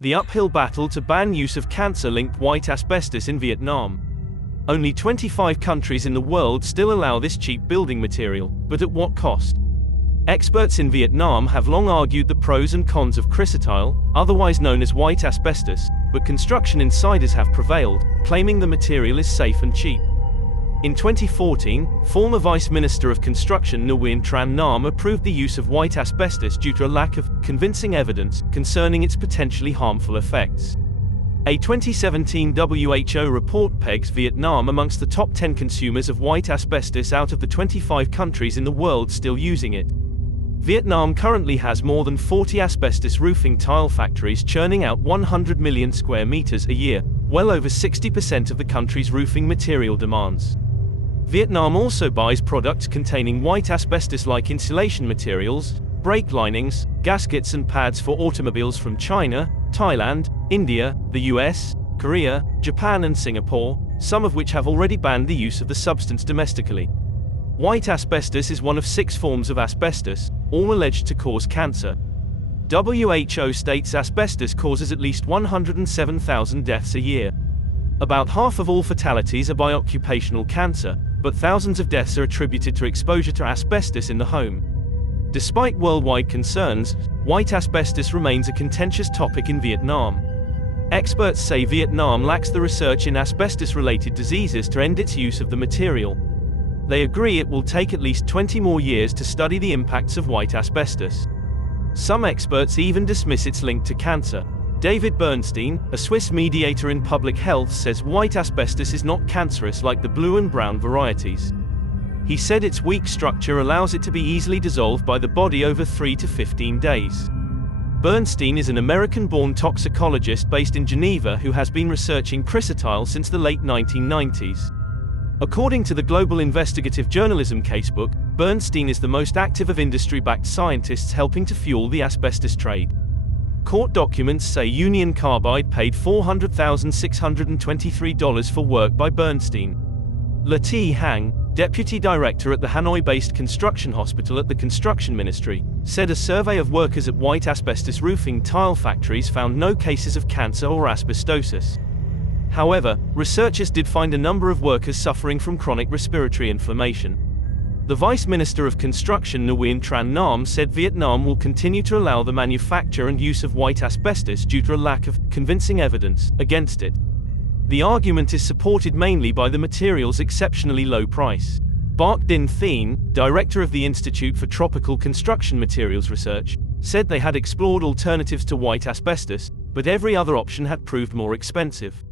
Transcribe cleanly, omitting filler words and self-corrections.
The uphill battle to ban use of cancer-linked white asbestos in Vietnam. Only 25 countries in the world still allow this cheap building material, but at what cost? Experts in Vietnam have long argued the pros and cons of chrysotile, otherwise known as white asbestos, but construction insiders have prevailed, claiming the material is safe and cheap. In 2014, former Vice Minister of Construction Nguyen Tran approved the use of white asbestos due to a lack of convincing evidence concerning its potentially harmful effects. A 2017 WHO report pegs Vietnam amongst the top 10 consumers of white asbestos out of the 25 countries in the world still using it. Vietnam currently has more than 40 asbestos roofing tile factories churning out 100 million square meters a year, well over 60% of the country's roofing material demands. Vietnam also buys products containing white asbestos-like insulation materials, brake linings, gaskets and pads for automobiles from China, Thailand, India, the US, Korea, Japan and Singapore, some of which have already banned the use of the substance domestically. White asbestos is one of 6 forms of asbestos, all alleged to cause cancer. WHO states asbestos causes at least 107,000 deaths a year. About half of all fatalities are by occupational cancer, but thousands of deaths are attributed to exposure to asbestos in the home. Despite worldwide concerns, white asbestos remains a contentious topic in Vietnam. Experts say Vietnam lacks the research in asbestos-related diseases to end its use of the material. They agree it will take at least 20 more years to study the impacts of white asbestos. Some experts even dismiss its link to cancer. David Bernstein, a Swiss mediator in public health, says white asbestos is not cancerous like the blue and brown varieties. He said its weak structure allows it to be easily dissolved by the body over 3 to 15 days. Bernstein is an American-born toxicologist based in Geneva who has been researching chrysotile since the late 1990s. According to the Global Investigative Journalism Casebook, Bernstein is the most active of industry-backed scientists helping to fuel the asbestos trade. Court documents say Union Carbide paid $400,623 for work by Bernstein. Lati Hang, deputy director at the Hanoi-based construction hospital at the Construction Ministry, said a survey of workers at white asbestos roofing tile factories found no cases of cancer or asbestosis. However, researchers did find a number of workers suffering from chronic respiratory inflammation. The Vice Minister of Construction Nguyen Tran said Vietnam will continue to allow the manufacture and use of white asbestos due to a lack of convincing evidence against it. The argument is supported mainly by the material's exceptionally low price. Bác Dinh Thien, director of the Institute for Tropical Construction Materials Research, said they had explored alternatives to white asbestos, but every other option had proved more expensive.